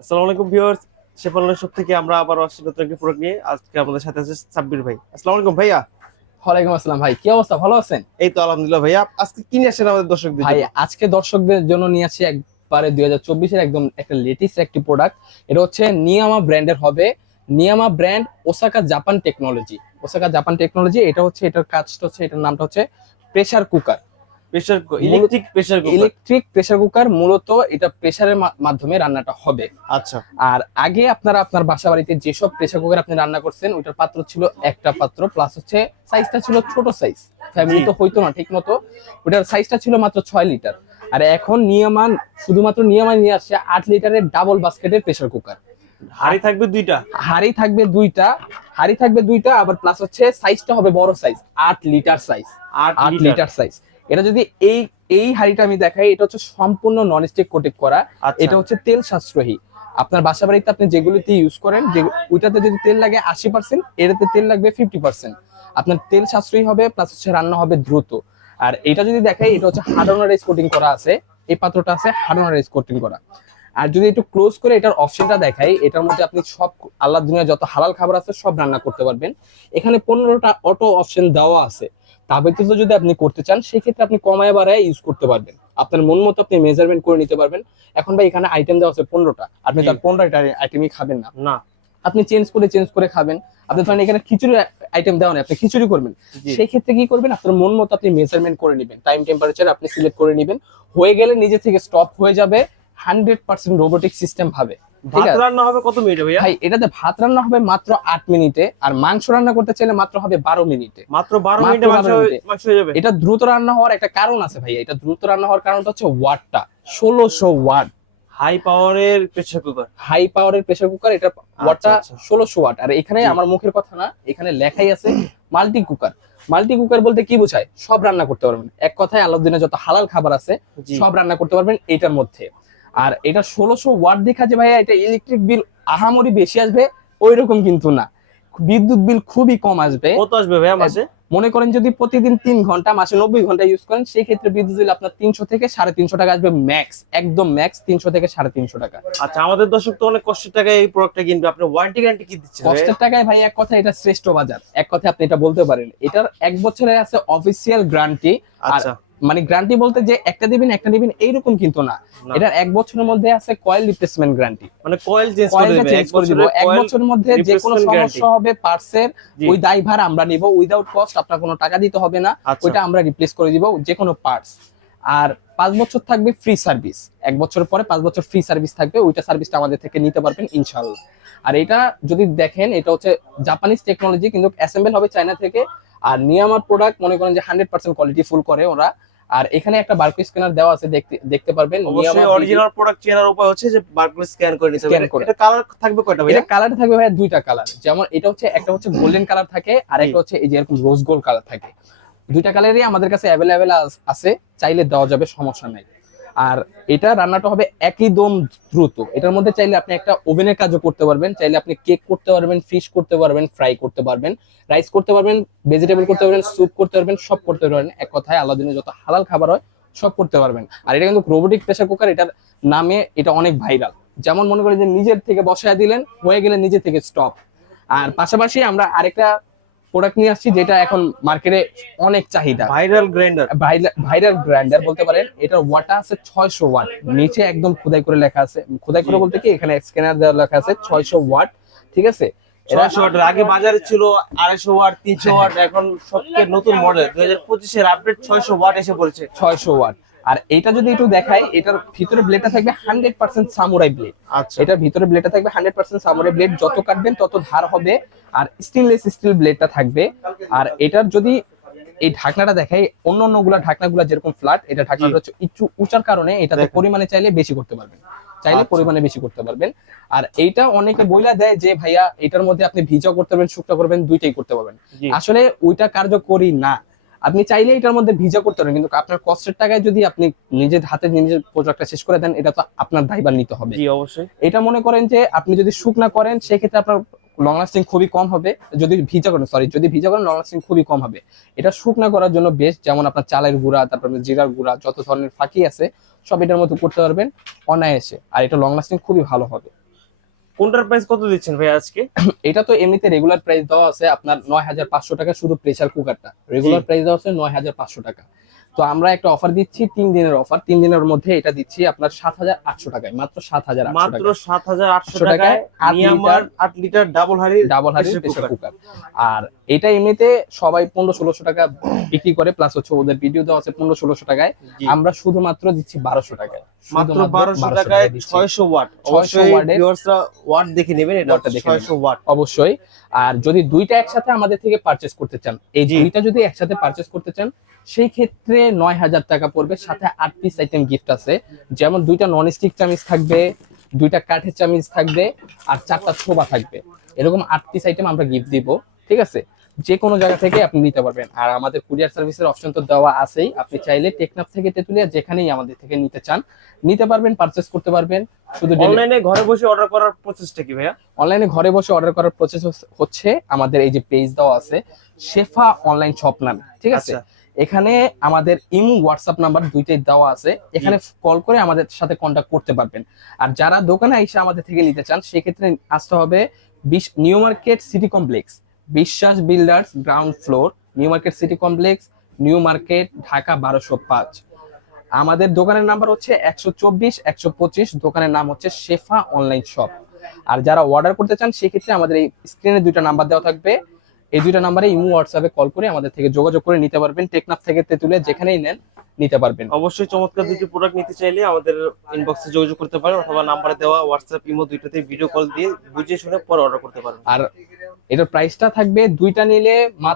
আসসালামু আলাইকুম viewers, শেফালনের shop থেকে আমরা আবার আসছি নতুন একটি প্রোডাক্ট নিয়ে। আজকে আমাদের সাথে আছে সাব্বির ভাই। আসসালামু আলাইকুম ভাইয়া। ওয়ালাইকুম আসসালাম ভাই, কি অবস্থা? ভালো আছেন? এই তো আলহামদুলিল্লাহ ভাইয়া। আজকে কি নিয়ে আসেন আমাদের দর্শকদের ভাই জন্য? আজকে দর্শকদের জন্য নিয়ে আসছি একবারে 2024-এর একদম একটা লেটেস্ট একটি প্রোডাক্ট। এটা হচ্ছে নিয়ামা ব্র্যান্ডের হবে। Niyama brand, Osaka Japan technology. Osaka Japan technology, এটা হচ্ছে, এটার কাজটা হচ্ছে, এটার নামটা হচ্ছে pressure cooker. Pressure electric pressure cooker. Electric pressure cooker, মূলত এটা প্রেসারের মাধ্যমে রান্নাটা হবে। আচ্ছা। আর আগে আপনারা আপনার বাসা বাড়িতে যেসব প্রেসার কুকার আপনি রান্না করছেন, ওইটার পাত্র ছিল একটা পাত্র, প্লাস হচ্ছে সাইজটা ছিল ছোট সাইজ, ফ্যামিলি তো হইতো না ঠিক মতো। ওটার সাইজটা ছিল মাত্র 6 লিটার। আর এখন নিয়ামান, শুধুমাত্র নিয়ামান নিয়ে আসছে 8 লিটারের ডাবল বাস্কেটের প্রেসার কুকার। হাড়ি থাকবে দুইটা। হাড়ি থাকবে দুইটা। হাড়ি থাকবে দুইটা, আবার প্লাস হচ্ছে সাইজটা হবে বড় size, 8 litre size. 8 8 litre. Litre size. এটা যদি এই এই হাড়িটা আমি দেখাই, এটা হচ্ছে সম্পূর্ণ নন স্টিক কোটেড করা। আচ্ছা। এটা হচ্ছে তেল সাশ্রয়ী। আপনার বাসা বাড়িতে আপনি যেগুলিতে ইউজ করেন, যে ওইটাতে যদি তেল লাগে 80%, এটাতে তেল লাগবে 50%। আপনার তেল সাশ্রয়ী হবে, প্লাস হচ্ছে রান্না হবে দ্রুত। আর এটা যদি দেখাই, এটা হচ্ছে হার্ডনারাইজ কোটিং করা আছে। এই পাত্রটা আছে হার্ডনারাইজ কোটিং করা। আর যদি একটু ক্লোজ করে এটার অপশনটা দেখাই, এটার মধ্যে আপনি সব আল্লাহ দুনিয়া যত হালাল খাবার আছে সব রান্না করতে পারবেন। এখানে 15টা অটো অপশন দেওয়া আছে। তা ব্যতীত যদি আপনি করতে চান, সেক্ষেত্রে আপনি কমায় বাড়ায় ইউজ করতে পারবেন। আপনার মন মতো আপনি মেজারমেন্ট করে নিতে পারবেন। এখন ভাই এখানে আইটেম দেওয়া আছে 15টা, আপনি তার 15টা আইটেমই খাবেন না। না। আপনি চেঞ্জ করে খাবেন। আপনি ধরেন এখানে খিচুড়ি আইটেম দেওয়া নেই, আপনি খিচুড়ি করবেন। জি। সেই ক্ষেত্রে কি করবেন, আপনার মন মতো আপনি মেজারমেন্ট করে নেবেন, টাইম টেম্পারেচার আপনি সিলেক্ট করে নেবেন। হয়ে গেলে নিজে থেকে স্টপ হয়ে যাবে। 100% রোবোটিক সিস্টেম ভাবে। ঠিক ভাত আছে রান্না হবে কত মিনিটে ভাইয়া? ভাই, এটাতে ভাত রান্না হবে মাত্র 8 মিনিটে, আর মাংস রান্না করতে চাইলে মাত্র হবে 12 মিনিটে। মাত্র 12 মিনিটে মাত্র মাংস 12 মিনিটে। মাংস হয়ে যাবে। এটা দ্রুত রান্না হওয়ার একটা কারণ আছে ভাই। এটা দ্রুত রান্না হওয়ার কারণটা হচ্ছে ওয়াটটা, 1600 ওয়াট। হাই পাওয়ারের প্রেসার কুকার। হাই পাওয়ারের প্রেসার কুকার, এটা ওয়াটটা আচ্ছা। 1600 ওয়াট। আর এখানে জি। আমার মুখের কথা না, এখানে লেখাই আছে মাল্টি কুকার। মাল্টি কুকার বলতে কি বোঝায়? সব রান্না করতে পারবেন, এক কথায় আলাদিনে যত হালাল খাবার আছে জি। সব রান্না করতে পারবেন এটার মধ্যে। আর এটা 1600 ওয়াট দেখা যে ভাইয়া, এটা ইলেকট্রিক বিল আহামরি বেশি আসবে ওই রকম কিন্তু না। বিদ্যুৎ বিল খুবই কম আসবে। কত আসবে ভাইয়া মাসে? মনে করেন যদি প্রতিদিন 3 ঘন্টা, মাসে 90 ঘন্টা ইউজ করেন, সেই ক্ষেত্রে বিদ্যুৎ বিল আপনার 300 থেকে 350 টাকা আসবে ম্যাক্স, একদম ম্যাক্স 300 থেকে 350 টাকা। আচ্ছা, আমাদের দর্শক তো অনেক কষ্টের টাকায় এই প্রোডাক্টটা কিনবে, আপনি ওয়ারেন্টি গ্যারান্টি কি দিচ্ছেন ভাইয়া? কষ্টের টাকায় ভাই, এক কথা এটা শ্রেষ্ঠ বাজার, এক কথা আপনি এটা বলতে পারেন। এটার 1 বছরের আছে অফিসিয়াল গ্যারান্টি। আর আচ্ছা। মানে গ্যারান্টি বলতে যে একটা দিবেন এইরকম কিন্তু না। না। এটার 1 বছরের মধ্যে আছে কয়েল রিপ্লেসমেন্ট গ্যারান্টি। মানে কয়েল চেঞ্জ করে কয়েলটা দেবে চেঞ্জ করে দিব। 1 বছরের মধ্যে যে কোনো সমস্যা হবে পার্টসের, জি। ওই দায়ভার আমরা নিব, উইদাউট কস্ট। আপনার কোনো টাকা দিতে হবে না। আচ্ছা। ওইটা আমরা রিপ্লেস করে দিব, যে কোনো পার্টস। আর 5 বছর থাকবে ফ্রি সার্ভিস। 1 বছর পরে 5 বছর ফ্রি সার্ভিস থাকবে, ওইটা সার্ভিসটা আমাদের থেকে নিতে পারবেন ইনশাল্লাহ। আর এটা যদি দেখেন, এটা হচ্ছে জাপানিজ টেকনোলজি, কিন্তু অ্যাসেম্বল হবে চায়না থেকে। আর নিয়ামার প্রোডাক্ট মনে করেন যে 100% কোয়ালিটি ফুল করে ওরা। আর এখানে একটা বারকোড স্ক্যানার দেওয়া আছে, দেখতে দেখতে পারবেন। অবশ্যই অরিজিনাল প্রোডাক্ট চেনার উপায় হচ্ছে যে বারকোড স্ক্যান করে নিতে হবে। এটা কালার থাকবে কয়টা ভাইয়া? এটা কালার থাকবে ভাই দুইটা কালার। যেমন এটা হচ্ছে, একটা হচ্ছে গোল্ডেন কালার থাকে, আর একটা হচ্ছে এই যে এরকম রোজ গোল্ড কালার থাকে। দুইটা কালারই আমাদের কাছে অ্যাভেলেবেল আছে, চাইলে দেওয়া যাবে, সমস্যা নাই। আর এটা রান্নাটা হবে একদম দ্রুত। এটার মধ্যে চাইলে আপনি একটা ওভেনের কাজও করতে পারবেন, চাইলে আপনি কেক করতে পারবেন, ফিশ করতে পারবেন, ফ্রাই করতে পারবেন, রাইস করতে পারবেন, ভেজিটেবল করতে পারবেন, স্যুপ করতে পারবেন, সব করতে পারবেন। এক কথায় আলাদিনে যত হালাল খাবার হয় সব করতে পারবেন। আর এটা কিন্তু রোবোটিক প্রেসার কুকার, এটার নামে এটা অনেক ভাইরাল। যেমন মনে করেন যে নিজের থেকে বসায় দিলেন, হয়ে গেলে নিজে থেকে স্টপ। আর পাশাপাশি আমরা আরেকটা প্রোডাক্ট নিয়ে আসছি, যেটা এখন মার্কেটে অনেক চাহিদা, ভাইরাল গ্রাইন্ডার। ভাইরাল গ্রাইন্ডার বলতে পারেন। এটার ওয়াটটা আছে 600 ওয়াট। নিচে একদম খোদাই করে লেখা আছে, খোদাই করে বলতে কি, এখানে স্ক্যানার দেওয়া লেখা আছে 600 ওয়াট। ঠিক আছে, 600 ওয়াটের আগে বাজারে ছিল 250 ওয়াট, 300 ওয়াট। এখন সবচেয়ে নতুন মডেল 2025 এর আপডেট 600 ওয়াট এসে পড়েছে। 600 ওয়াট। আর এটা যদি একটু দেখাই, এটার ভিতরে ব্লেডটা থাকবে 100% সামুরাই ব্লেড। আচ্ছা। এটার ভিতরে ব্লেডটা থাকবে 100% সামুরাই ব্লেড, যত কাটবেন তত ধার হবে। আর স্টেনলেস স্টিল ব্লেডটা থাকবে। আর এটার যদি এই ঢাকনাটা দেখাই, অন্য গুলা ঢাকনাগুলা যেরকম ফ্ল্যাট, এটা ঢাকনাটা হচ্ছে একটু উঁচার কারণে এটাতে দেখেন। পরিমাণে চাইলে বেশি করতে পারবেন, চাইলে আচ্ছা। পরিমাণে বেশি করতে পারবেন। আর এইটা অনেকে বইলা দেয় যে ভাইয়া এটার মধ্যে আপনি ভিজা করতে পারবেন, শুকনো করবেন, দুইটাই করতে পারবেন। জি। আসলে ওইটা কার্যকরী না। আপনি চাইলে এটার মধ্যে ভিজা করতে পারেন, কিন্তু আপনার কষ্টের টাকায় যদি আপনি নিজের হাতে নিজের প্রোডাক্টটা শেষ করে দেন, এটা তো আপনার দায়ভার নিতে হবে। জি অবশ্যই। এটা মনে করেন যে আপনি যদি শুকনা করেন, সেক্ষেত্রে আপনার লং লাস্টিং খুবই কম হবে। যদি ভিজা করেন, লং লাস্টিং খুবই কম হবে। এটা শুকনা করার জন্য বেস্ট। যেমন আপনার চালের গুঁড়া, তারপর জিরার গুঁড়া, যত ধরনের ফাঁকি আছে সব এটার মধ্যে করতে পারবেন অনায়াসে। আর এটা লং লাস্টিং খুবই ভালো হবে। কোনটার প্রাইস কত দিচ্ছেন ভাই আজকে? এটা তো এমনিতে রেগুলার প্রাইস দেওয়া আছে আপনার 9,500 টাকা, শুধু প্রেসার কুকারটা রেগুলার প্রাইস দেওয়া আছে 9,500 টাকা। তো আমরা একটা অফার দিচ্ছি, 3 দিনের অফার, 3 দিনের মধ্যে এটা দিচ্ছি আপনার 7,800 টাকায়, মাত্র 7,800 মাত্র টাকা। 7,800 টাকায় মিয়ানমার 8 লিটার ডাবল হাড়ি প্রেসার কুকার। আর এটা এমনিতে সবাই 1500-1600 টাকা বিক্রি করে, প্লাস হচ্ছে ওদের ভিডিও দেওয়া আছে 1500-1600 টাকায়, আমরা শুধুমাত্র দিচ্ছি 1200 টাকায়। মাত্র 1200 টাকায় 600 ওয়াট। 600 অবশ্যই ওয়াটের ভিউয়ার্সরা ওয়াট দেখে নেবেন, এটা 600 ওয়াট অবশ্যই। আর যদি দুইটা একসাথে আমাদের থেকে পারচেজ করতে চান, এই দুইটা যদি একসাথে পারচেজ করতে চান, সেই ক্ষেত্রে 9,000 টাকা পড়বে, সাথে 8 পিস আইটেম গিফট আছে, যেমন 2টা ননস্টিক চামিচ থাকবে, 2টা কাঠের চামিচ থাকবে, আর 4টা ছোবা থাকবে। এরকম 8 পিস আইটেম আমরা গিফট দিব, ঠিক আছে? যে কোনো জায়গা থেকে আপনি নিতে পারবেন। আর আমাদের কুরিয়ার সার্ভিসের অপশন তো দেওয়া আছেই, আপনি চাইলে টেকনাফ থেকে তেতুলিয়া যেখানেই আমাদের থেকে নিতে চান নিতে পারবেন, পারচেজ করতে পারবেন। শুধু অনলাইনে ঘরে বসে অর্ডার করার প্রসেসটা কি ভাইয়া? অনলাইনে ঘরে বসে অর্ডার করার প্রসেস হচ্ছে আমাদের এই যে পেজ দেওয়া আছে শেফা অনলাইন শপ নামে, ঠিক আছে? এখানে আমাদের ইমো হোয়াটসঅ্যাপ নাম্বার দুইটাই দেওয়া আছে, এখানে কল করে আমাদের সাথে কন্ট্যাক্ট করতে পারবেন। আর যারা দোকানে এসে আমাদের থেকে নিতে চান সেক্ষেত্রে আসতে হবে নিউ মার্কেট সিটি কমপ্লেক্স, বিশ্বাস builders, ground floor, new market city complex, new market, Dhaka 1205। আমাদের দোকানের নাম্বার হচ্ছে 124-125, দোকানের নাম হচ্ছে শেফা অনলাইন শপ। আর যারা অর্ডার করতে চান সেক্ষেত্রে আমাদের এই স্ক্রিনে 2টা নাম্বার দেওয়া থাকবে, এই 2টা নাম্বারে ইমো হোয়াটসঅ্যাপে কল করে আমাদের থেকে যোগাযোগ করে নিতে পারবেন। টেকনাফ থেকে তেতুলিয়া যেখানেই নেন নিতে পারবেন। অবশ্যই চমৎকার দুটি প্রোডাক্ট নিতে চাইলে আমাদের ইনবক্সে যোগাযোগ করতে পারেন, অথবা নাম্বারে দেওয়া হোয়াটসঅ্যাপ ইমো দুইটাতে ভিডিও কল দিয়ে বুঝিয়ে শুনে পরে অর্ডার করতে পারেন। আর এটার প্রাইসটা থাকবে দুইটা নিলে মাত্র